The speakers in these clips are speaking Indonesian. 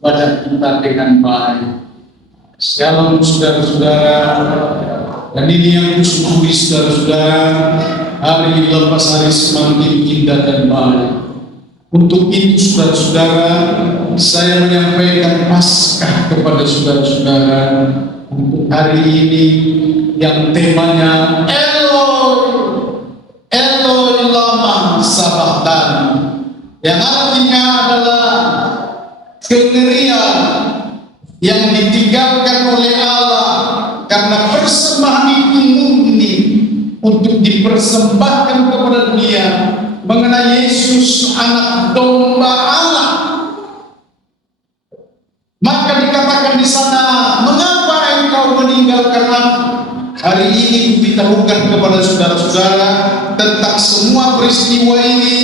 pada kita dengan baik. Shalom saudara-saudara, dan ini yang kusyukuri saudara-saudara, hari lepas hari semakin indah dan baik. Untuk itu saudara-saudara, saya menyampaikan Paskah kepada saudara-saudara untuk hari ini yang temanya Eloi, Eloi lama sabachthani, yang artinya adalah kengerian yang ditinggalkan oleh Allah karena persembahan itu murni untuk dipersembahkan kepada dunia mengenai Yesus anak domba Allah. Maka dikatakan di sana, mengapa engkau meninggalkan aku? Hari ini diberitahukan kepada saudara-saudara tentang semua peristiwa ini.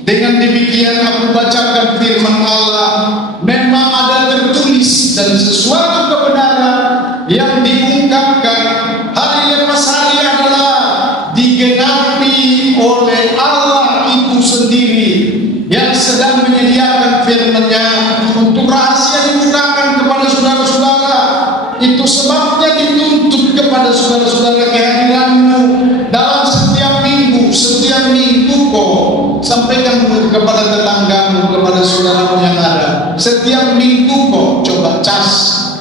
Dengan demikian aku bacakan firman Allah. Memang ada tertulis dan sesuatu kebenaran yang diungkapkan hari lepas hari adalah digenapi oleh Allah itu sendiri yang sedang menyediakan firman-Nya untuk rahasia dibukakan kepada saudara-saudara. Itu sebabnya dituntut kepada saudara-saudara kehadiranmu dalam setiap minggu kok sampaikan kepada tetanggamu, kepada saudaramu yang ada. Setiap minggu kok coba cas,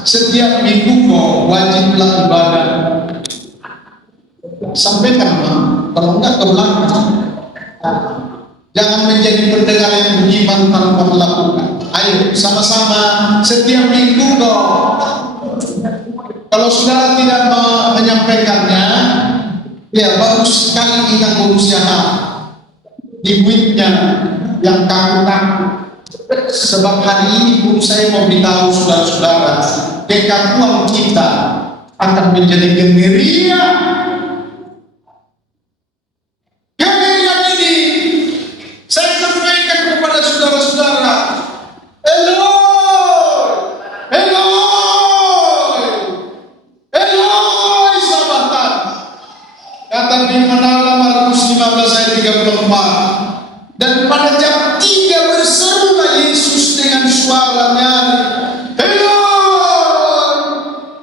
setiap minggu kok wajiblah ibadah. Sampaikan kalau enggak ke belakang. Jangan menjadi pendengar yang beriman tanpa melakukan. Ayo sama-sama setiap minggu kok. Kalau saudara tidak menyampaikannya, ya bagus sekali kita berusaha di duitnya yang kaku-kaku. Sebab hari ini pun saya mau beritahu saudara-saudara, kekakuan kita akan menjadi kengerian. Kengerian ini saya sampaikan kepada saudara-saudara. Eloi, Eloi, Eloi sabachthani. Kata firman Allah Markus 15 ayat 34. Dan pada jam 3 berserulah Yesus dengan suara nyaring, Eloi,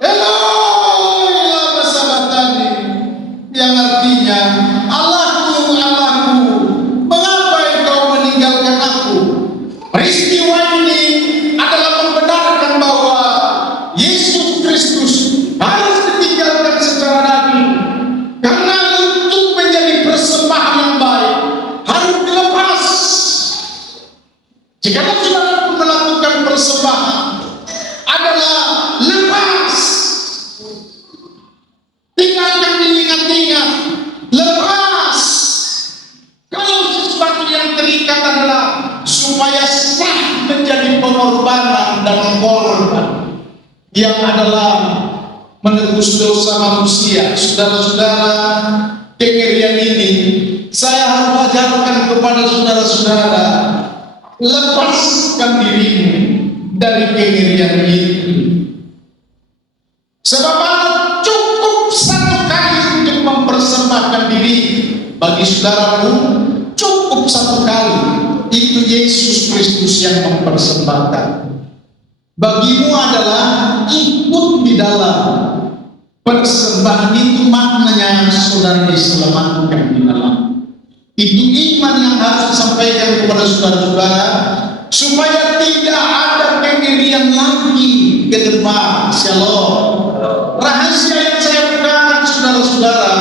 Eloi lama sabachthani, yang artinya, Allahku, Allahku, mengapa engkau meninggalkan aku? Peristiwa ini adalah membenarkan bahwa Yesus Kristus harus ditinggalkan secara daging, karena untuk menjadi persembahan yang baik harus dilepas. Jika saudara melakukan persembahan adalah lepas, tinggalkan diingat-ingat, lepas. Kalau sesuatu yang terikat adalah supaya sah menjadi pengorbanan dan korban yang adalah menebus dosa manusia. Saudara-saudara, kengerian ini saya harus ajarkan kepada saudara-saudara. Lepaskan dirimu dari kengerian itu. Sebab Allah cukup satu kali untuk mempersembahkan diri. Bagi saudaramu cukup satu kali. Itu Yesus Kristus yang mempersembahkan. Bagimu adalah ikut di dalam persembahan itu, maknanya saudara diselamatkan di dalam. Itu iman yang harus disampaikan kepada saudara-saudara supaya tidak ada kengerian lagi ke depan. Shalom. Rahasia yang saya bukakan saudara-saudara,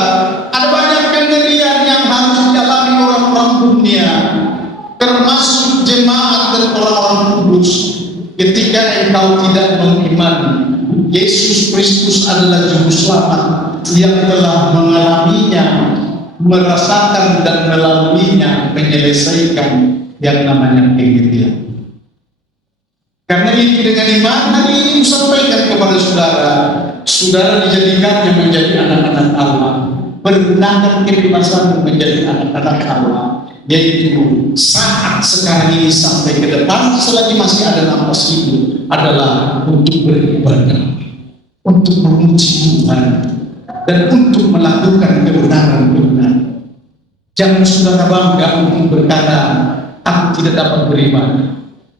ada banyak kengerian yang harus dialami orang-orang dunia, termasuk jemaat dan orang-orang kudus. Ketika engkau tidak mengimani Yesus Kristus adalah juru selamat yang telah mengalaminya, merasakan dan melaluinya, menyelesaikan yang namanya kengerian. Karena itu dengan iman hari ini disampaikan kepada saudara, saudara dijadikannya menjadi anak-anak Allah, bergunakan kebebasan menjadi anak-anak Allah, yaitu saat sekarang ini sampai ke depan selagi masih ada nafas hidup adalah untuk beribadah, untuk memuji Tuhan, dan untuk melakukan kebenaran-kebenaran. Jangan saudara bangga untuk berkata, aku tidak dapat beribadah.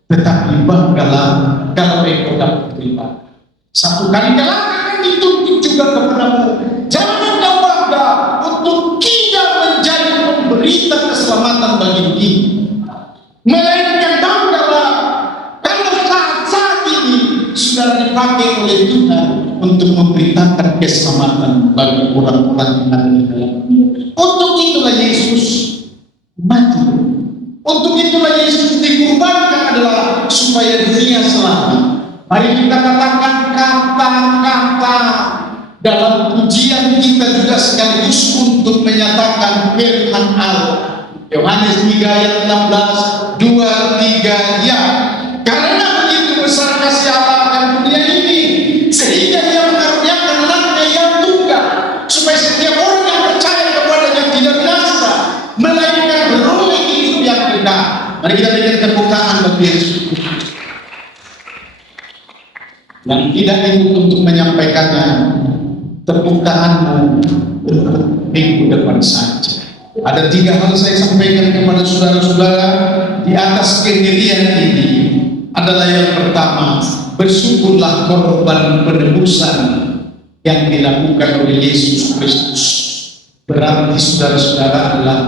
tetapi banggalah kalau engkau dapat beribadah. Satu kali kelak akan dituntut juga kepadamu. Jangan kau bangga untuk tidak menjadi pemberita keselamatan bagi diri, melainkan banggalah kalau saat ini sudah dipakai oleh Tuhan untuk memberitakan keselamatan bagi orang-orang yang ada di dalamnya. Untuk itulah Yesus mati. Untuk itulah Yesus dikurbankan adalah supaya dunia selamat. Mari kita katakan kata-kata dalam pujian kita juga sekaligus untuk menyatakan firman Allah. Yohanes 3 ayat 16, 2, 3, ya. Karena begitu besar kasih Allah akan dunia ini, sehingga Dia mengaruniakan anaknya yang tunggal, supaya setiap orang yang percaya kepadanya tidak binasa, melainkan beroleh hidup yang kekal. Mari kita berikan tepuk tangan bagi Yesus. Yang tidak ikut untuk menyampaikannya, tepuk tanganmu untuk minggu depan saja. Ada 3 hal saya sampaikan kepada saudara-saudara di atas kengerian ini. Adalah yang pertama, bersyukurlah korban penebusan yang dilakukan oleh Yesus Kristus. Berarti saudara-saudara adalah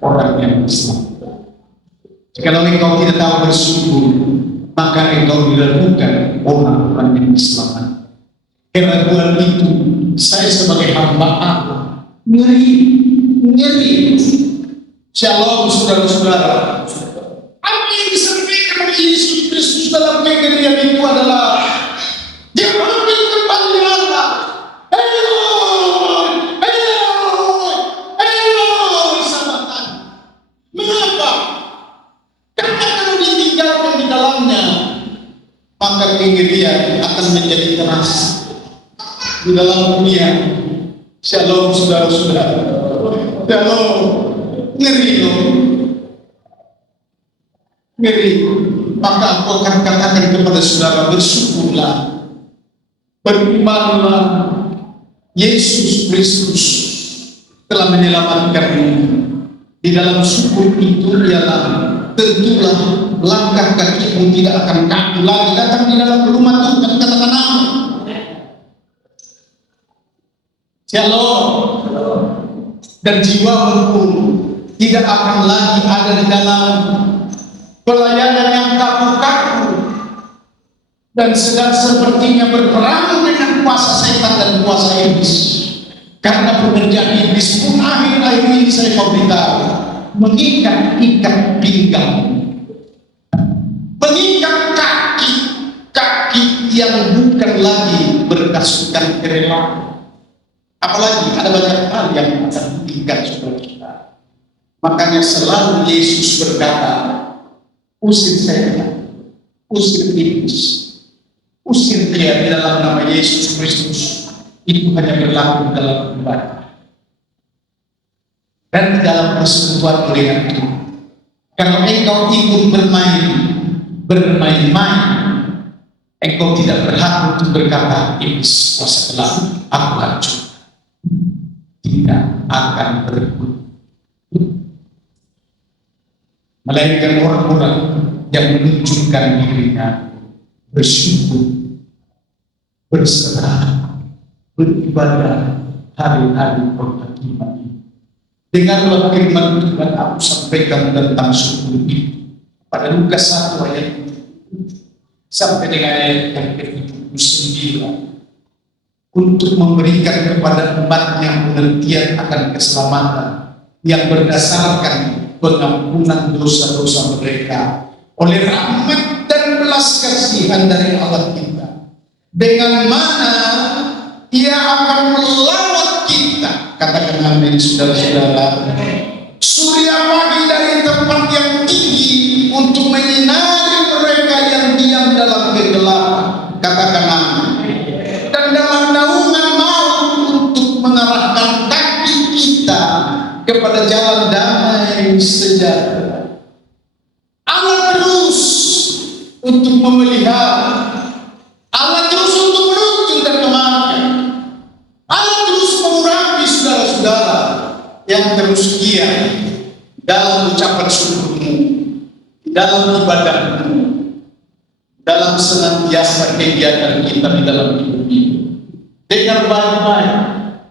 orang yang berselamat. Jikalau engkau tidak tahu bersyukur, maka engkau dilakukan orang-orang yang selamat. Keraguan itu, saya sebagai hamba Allah ngeri. Shalom saudara-saudara. Apa yang disampaikan oleh Yesus Kristus dalam kegerian itu adalah Dia panggil kembali Allah. Eloi sabatan. Mengapa? Karena kalau ditinggalkan di dalamnya, maka kengerian akan menjadi keras di dalam dunia. Shalom saudara-saudara. Shalom. Ngeri. Maka aku akan katakan kepada saudara, bersyukurlah, berimanlah, Yesus Kristus telah menyelamatkanmu. Di dalam syukur itu ialah tentulah langkah kakimu tidak akan kaku lagi datang di dalam rumah Tuhan. Katakan amin. Shalom. Dan jiwamu pun tidak akan lagi ada di dalam pelayanan yang kaku-kaku dan sedang sepertinya berperang dengan kuasa setan dan kuasa iblis. Karena pekerjaan iblis pun akhir-akhir ini saya mau beritahu, mengikat-ikat pinggang, mengikat kaki yang bukan lagi berdasarkan kerelaan. Apalagi ada banyak hal yang akan diikat saudara kita. Makanya selalu Yesus berkata, usir setan, usir iblis, usir dia di dalam nama Yesus Kristus. Itu hanya berlaku dalam ibadah dan di dalam persekutuan dengan Tuhan. Kalau engkau ikut bermain-main, engkau tidak berhak untuk berkata, iblis kuasa gelap, aku hancur. Tidak akan berikut. Melainkan orang-orang yang menunjukkan dirinya bersyukur, berserah, beribadah hari-hari perhatian ini. Dengarlah firman Tuhan aku sampaikan tentang syukur itu pada Lukas 1 ayat sampai dengan ayat yang ke-79. Untuk memberikan kepada umatnya pengertian akan keselamatan yang berdasarkan pengampunan dosa-dosa mereka oleh rahmat dan belas kasihan dari Allah kita, dengan mana Ia akan melawat kita. Katakan amin saudara-saudara. Surya pagi dari tempat yang tinggi untuk menyinari mereka yang diam dalam kegelapan. Katakan amin. Dan dalam naungan maut untuk mengarahkan kaki kita kepada jalan damai sejahtera. Allah terus untuk memelihara, Allah terus untuk menuntun dan memaafkan, Allah terus mengurapi saudara-saudara yang terus giat dalam ucapan syukurmu, dalam ibadahmu, dalam senantiasa kegiatan kita di dalam hidup ini. Dengar baik-baik,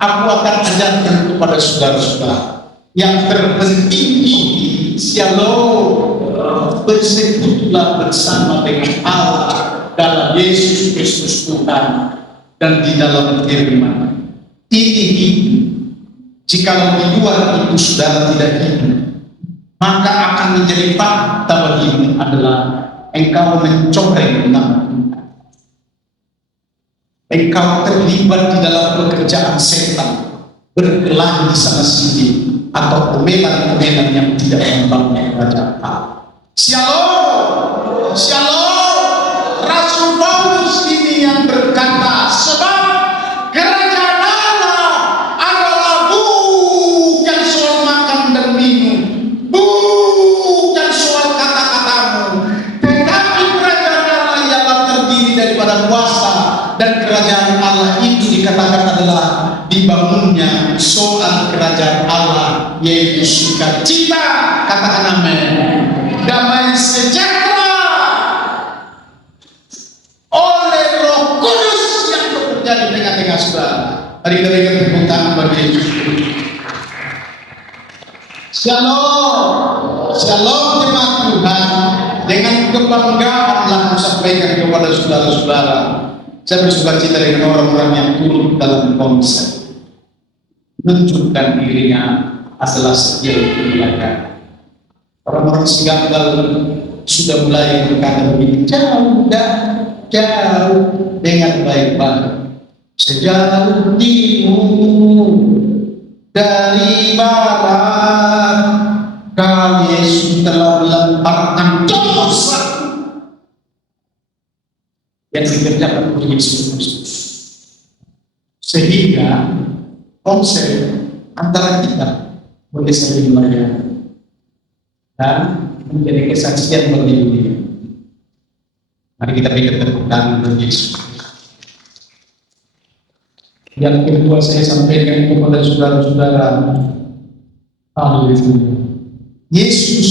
aku akan ajarkan kepada saudara-saudara yang terpenting ini, shalom, bersekutulah bersama dengan Allah dalam Yesus Kristus Tuhan dan di dalam firman. Ini hidup. Jikalau di luar itu saudara tidak hidup, maka akan menjadi fakta bagimu adalah engkau mencoreng nama Tuhan. Engkau terlibat di dalam pekerjaan setan, berkelahi di sana sini, atau komelan-komelan yang tidak membangun kerajaan Allah. Shalom, shalom. Rasul Paulus ini yang berkata, sebab kerajaan Allah adalah bukan soal makan dan minum, bukan soal kata-katamu, tetapi kerajaan Allah ialah terdiri daripada kuasa, dan kerajaan Allah itu dikatakan adalah dibangunnya soal kerajaan Allah, yaitu sukacita, katakan amin, damai sejahtera oleh Roh Kudus yang bekerja di tengah-tengah saudara. Mari kita berikan tepuk tangan bagi Yesus. Shalom, shalom jemaat Tuhan. Dengan kebanggaan aku sampaikan kepada saudara-saudara, saya bersuka cita dengan orang-orang yang turut dalam konsep menunjukkan dirinya adalah setia kemuliaan. Orang-orang Singapura sudah mulai berkata begini, jauh dengan baik-baik, sejauh timur dari barat, kau Yesus telah melemparkan dosa yang dikerjakan oleh Yesus Kristus, sehingga konsep antara kita boleh saling melayani dan menjadi kesaksian bagi dunia. Mari kita berikan tepuk tangan bagi Yesus. Yang kedua saya sampaikan kepada saudara-saudara, haleluya, Yesus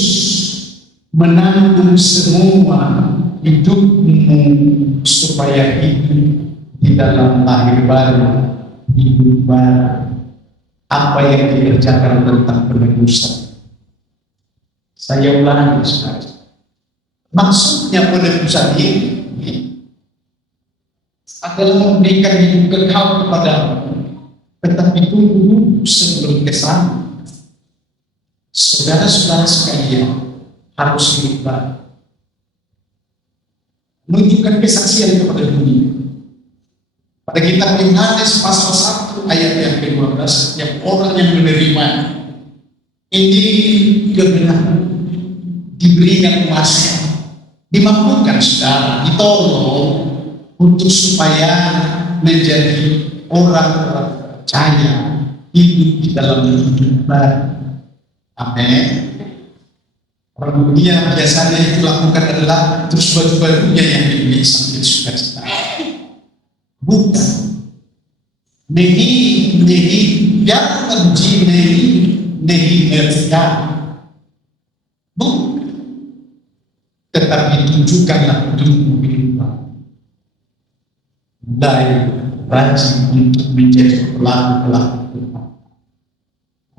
menanggung semua hidupmu supaya hidup di dalam lahir baru, hidup baru. Apa yang dikerjakan tentang penebusan. Saya ulangi sekali. Maksudnya penebusan ini adalah memberikan hidup kekal kepadamu, tetapi tunggu dulu sebelum kesana. Saudara-saudara sekalian harus hidup baru, menunjukkan kesaksian kepada dunia. Pada kitab Yohanes pasal 1 ayat yang ke-12, setiap orang yang menerima ini kebenaran, diberikan kuasa, dimampukan saudara, ditolong untuk supaya menjadi orang percaya hidup di dalam hidup baru. Amin. Orang dunia biasanya itu lakukan adalah terus baju-bajunya yang dibeli sambil suka-cita. Bukan. Nehi yang terji nehi mereka. Bukan. Tetapi tunjukkanlah tubuh kita. Mulai rajin untuk menjadi pelaku-pelaku Tuhan.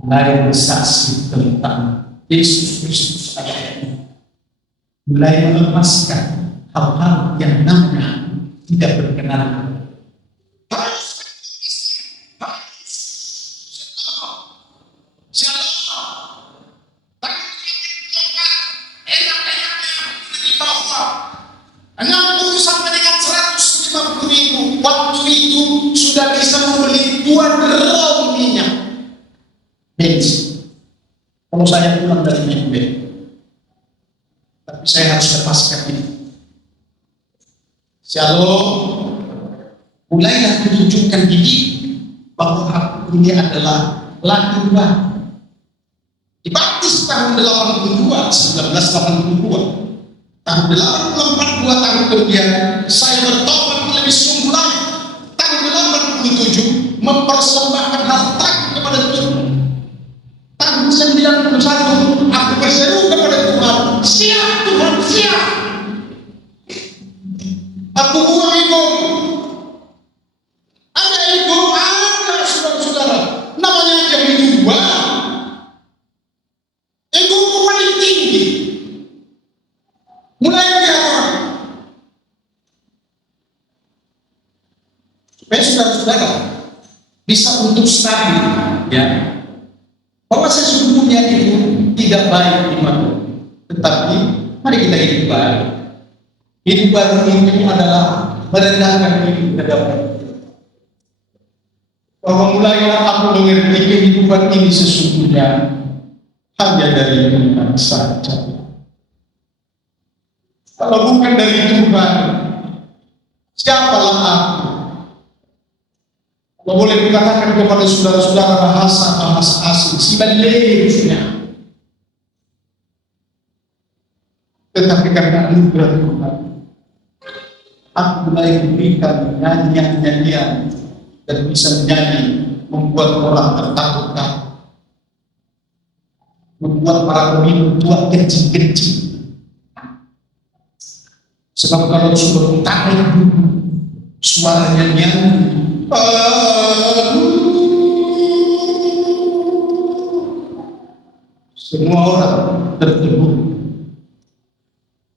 Mulai bersaksi tentang Yesus Kristus adalah. Mulai melepaskan hal-hal yang namanya tidak berkenan. Waktu itu sudah bisa membeli 2 drum minyak bensin. Kalau saya pulang dari Mekbe, tapi saya harus lepaskan ini. Shalom, mulailah menunjukkan diri bahwa aku ini adalah lahir baru. Dibaptis tahun 82, 1982. Tahun 84, 2 tahun kemudian saya bertobat lebih sungguh lagi. Tahun 87 mempersembahkan harta kepada Tuhan. Tahun 91 aku berseru kepada Tuhan, siap Tuhan, siap. bisa untuk stabil, ya. Bahwa sesungguhnya itu tidak baik di mata, tetapi mari kita hidup baik. Hidup baru itu adalah merendahkan diri ke hadapan bahwa mulailah aku mengerti kehidupan ini sesungguhnya hanya dari Tuhan saja. Kalau bukan dari Tuhan, siapalah aku? Kalau boleh dikatakan kepada saudara-saudara bahasa asing, si balenya. Tetapi karena anugerah Tuhan, aku mulai memberikan nyanyian-nyanyian dan bisa menyanyi, membuat orang tertakut-takut, membuat para pemimpin tua kencing-kencing. Sebab kalau sudah tarik suara nyanyian, semua orang tertegun.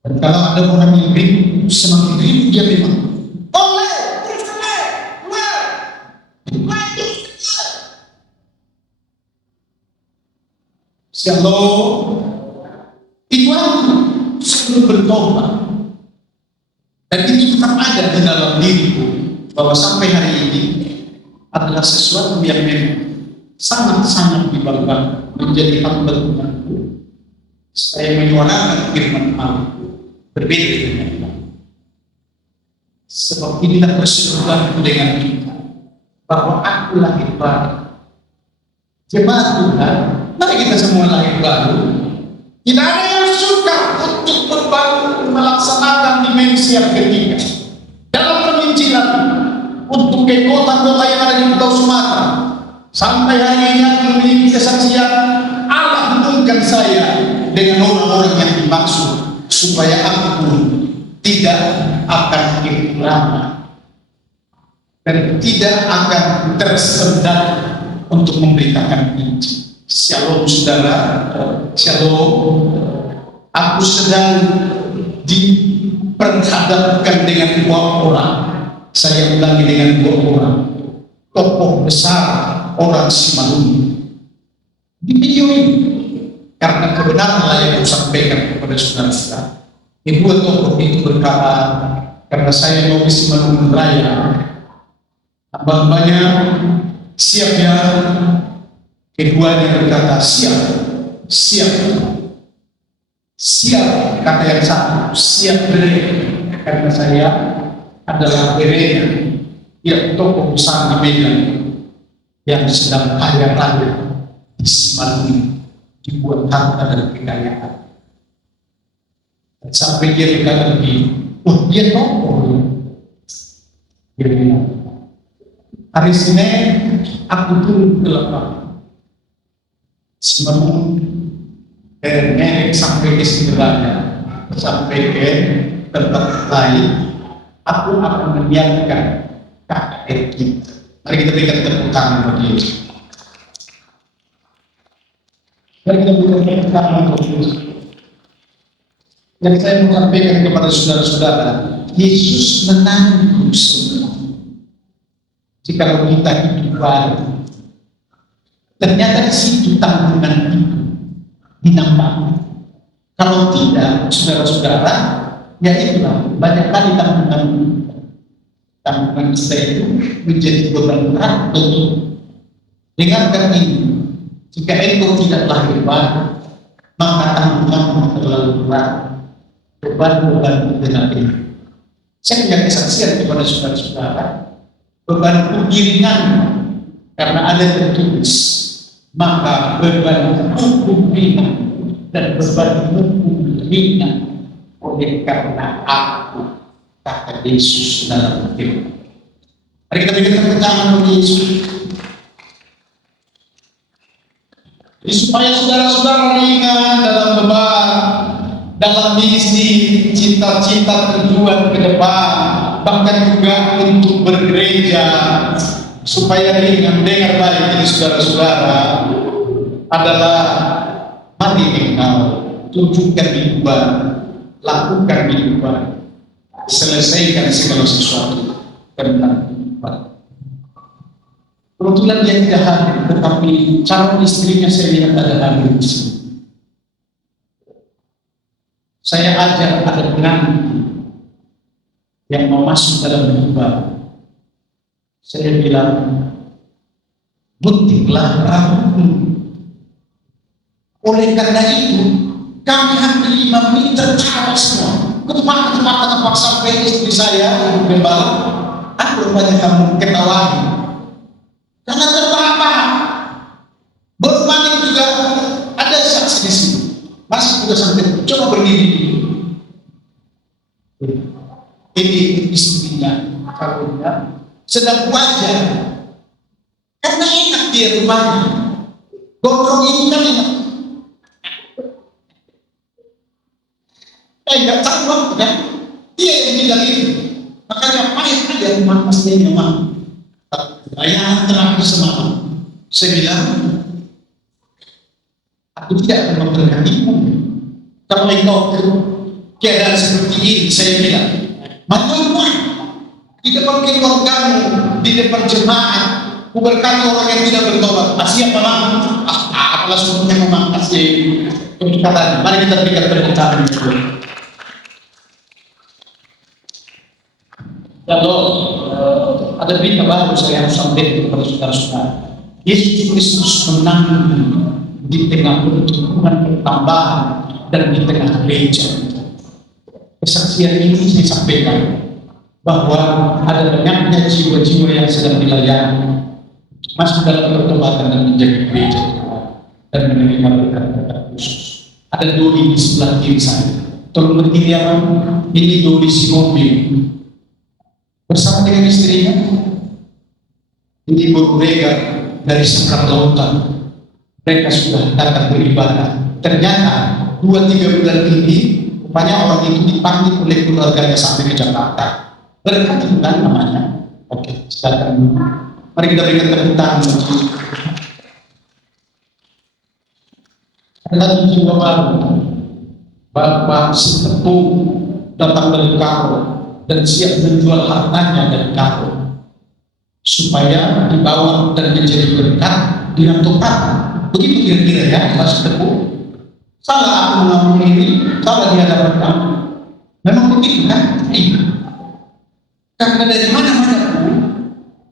Dan kalau ada orang yang rindu, semakin rindu dia memang Shalom, itu aku sebelum bertobat, dan itu tetap ada di dalam diriku bahwa sampai hari ini adalah sesuatu yang memang sangat-sangat dibanggakan menjadi hamba Tuhanku. Saya menyuarakan firman Allah berbeda dengan Allah. Sebab inilah persekutuanku dengan kita, bahwa aku lahir baru. Jemaat Tuhan, mari kita semua lahir baru. Tidak ada yang suka untuk membangun melaksanakan dimensi yang ketiga dalam penginjilan untuk ke kota-kota yang ada di Pulau Sumatera. Sampai hari ini aku memiliki kesaksian Allah hubungkan saya dengan orang-orang yang dimaksud supaya aku pun tidak akan kehilangan dan tidak akan tersendat untuk memberitakan Injil. Shalom saudara, shalom. Aku sedang diperhadapkan dengan dua orang. Saya ulangi dengan dua orang. Tokoh besar orang Simalungun. Di video ini, karena kebenaranlah yang aku sampaikan kepada saudara-saudara. Kedua tokoh itu berkata, karena saya mau di Simalungun Raya, abang-abangnya siap ya. Keduanya berkata siap, siap, siap. Kata yang satu, siap beri, karena saya adalah berenya. Dia tokoh besar di Medan yang sedang kaya-raya di Simalungun, dibuat harta dan kekayaan. Dan sampai dia berkata begini, oh dia tokoh. Dia bilang, hari Senin aku turun ke lapangan Simalungun dari Merek sampai ke Singeranya, sampai ke tempat lain. Aku akan menyiapkan KKR kita. Mari kita berikan tepuk tangan bagi Yesus. Mari kita berikan tepuk tangan bagi Yesus. Jadi saya mau sampaikan kepada saudara-saudara, Yesus menanggung semua. Jika kita hidup baru, ternyata di situ tanggungan itu dinambah. Kalau tidak, saudara-saudara, ya itulah banyak kali tanggungan kita itu menjadi beban berat. Betul. Dengarkan ini, jika engkau tidak lahir baru, maka tanggungan terlalu berat. Beban-beban dengan ini. Saya punya kesaksian kepada saudara-saudara. Beban ringan karena ada tertulis, maka beban hukum ringan dan beban hukum ringan oleh karena aku, kata Yesus dalam firman. Mari kita berikan tepuk tangan bagi Yesus. Jadi supaya saudara-saudara ringan dalam beban, dalam misi, cita-cita tujuan ke depan, bahkan juga untuk bergereja, supaya ringan. Dengar baik ini saudara-saudara, adalah mari engkau tunjukkan hidupan, lakukan hidupan, selesaikan segala sesuatu tentang hidupan. Kebetulan dia tidak hadir, tetapi calon istrinya saya lihat ada hadir di sini. Saya ajar ada pengantin yang mau masuk dalam hidup. Saya bilang, guntinglah rambutmu. Oleh karena itu, kami hampir 5 menit tertawa semua. Ketempat sampai istri saya, ibu gembala, aku rupanya kamu ketawain. Karena terbahak-bahak. Berpanik juga ada saksi di sini. Masih juga sampai coba berdiri. Ini istrinya, karunya sedang wajar. Karena enak dia rumahnya. Gondrong ini kan enak. Enggak tahu kan? Dia yang bilang itu. Makanya payah aja rumah pastinya mah. Layanan terakhir semalam, saya bilang, aku tidak akan memberkatimu. Kalau engkau keadaan seperti ini, saya bilang, mati di depan keluargamu, di depan jemaat, ku berkati orang yang tidak bertobat. Siapa lah? Apalah semuanya memangkas kata. Mari kita berikan pernyataan itu. Kalau ada berita baru saya harus sampaikan kepada saudara-saudara. Yesus Kristus menang di tengah pertumbuhan pertambahan dan di tengah gereja. Kesaksian ini saya sampaikan bahwa ada banyaknya jiwa-jiwa yang sedang dilayani masuk dalam pertobatan dan menjadi gereja dan menerima berkat-berkat khusus. Ada doli di sebelah kiri saya. Tolong berdiri apa? Ini doli si mobil. Bersama dengan istrinya, ini mereka dari seberang lautan. Mereka sudah datang beribadah. Ternyata 2-3 bulan ini, rupanya orang itu dipanggil oleh keluarganya sampai ke Jakarta. Berkat bukan namanya. Oke, silakan. Mari kita berikan tepuk tangan. Ada jiwa baru, Bapak setepuh datang dari Karo dan siap menjual hartanya dari Karo supaya dibawa dan menjadi berkat di Tuhan. Begitu kira-kira ya, Pak setepuh. Salah aku mengambil ini, salah di hadapan kamu. Memang begitu kan? Iya. Karena dari mana-mana pun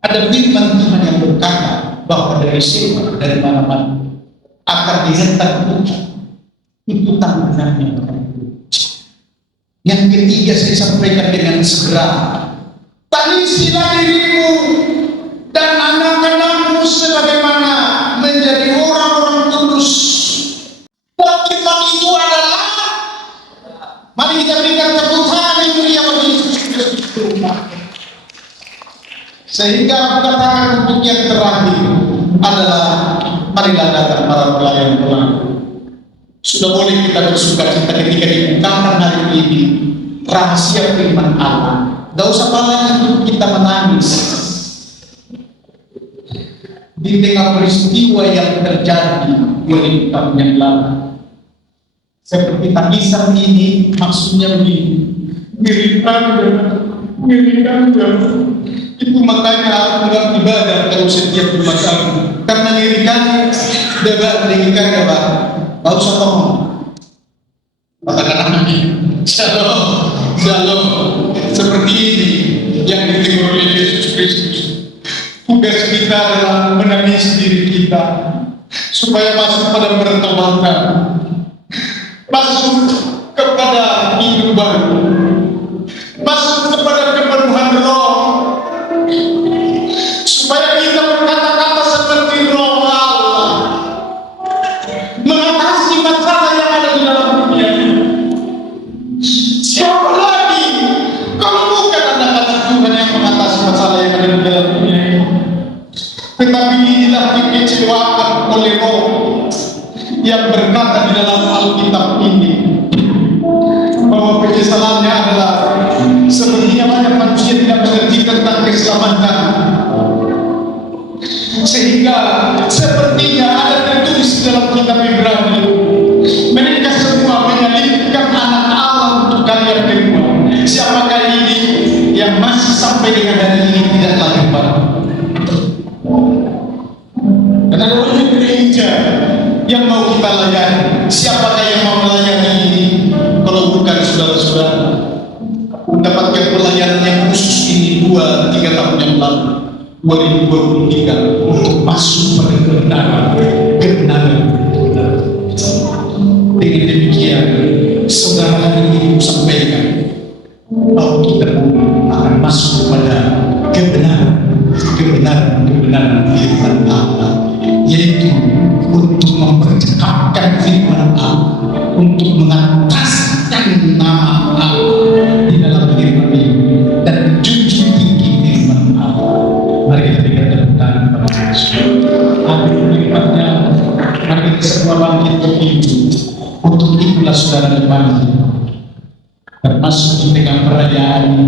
ada firman Tuhan yang berkata bahwa dari sini, dari mana-mana akan dihentak itu tanggungannya. Yang ketiga saya sampaikan dengan segera, tangisilah dirimu dan anak-anakmu sebagaimana menjadi orang-orang kudus. Firman itu adalah, mari kita berikan tepuk tangan yang mulia bagi Yesus Kristus. Sehingga aku katakan untuk yang terakhir adalah, marilah datang para pelayan-pelayan. Sudah boleh kita bersuka cita ketika dibukakan hari ini rahasia firman Allah. Tidak usah malah untuk kita menangis di tengah peristiwa yang terjadi 2000 tahun yang lalu. Seperti tangisan ini maksudnya begini, ngirikan itu makanya aku beribadah kalau setiap Jumat Agung, karena ngirikan apa? Gak usah ngomong. Katakan amin. Shalom. Seperti ini yang ditegur oleh Yesus Kristus. Tugas kita adalah menangis diri kita supaya masuk pada pertobatan, masuk kepada hidup baru, masuk kepada kepenuhan roh, supaya kita berkata-kata seperti roh Allah, mengatasi masalah yang ada di dalam dunia ini. Siapa lagi kalau bukan anak-anak Tuhan yang mengatasi masalah yang ada di dalam dunia ini? Tetapi inilah dikecewakan oleh roh yang berkata di dalam Alkitab ini bahwa penyesalannya adalah sebenarnya banyak manusia tidak mengerti tentang keselamatan, sehingga sepertinya ada tertulis dalam kitab Ibrani, mereka semua menyalibkan anak Allah untuk kalian kedua. Siapakah ini yang masih sampai dengan hari ini tidak lahir baru? mau kita layani? Siapakah yang mau melayani ini? Kalau bukan saudara-saudara, mendapatkan pelayanan yang khusus ini 2-3 tahun yang lalu, 2023, untuk masuk pada kebenaran. Dengan demikian, saudara hari ini sampaikan bahwa kita akan masuk pada kebenaran firman Allah, yaitu untuk mempercakapkan firman Allah, untuk mengataskan nama Allah di dalam firman ini dan junjung tinggi firman Allah. Mari kita berikan tepuk tangan kepada Yesus. Amin. Berikutnya, mari kita semua bangkit berdiri. Untuk itulah saudara dipanggil, termasuk di tengah perayaan ini.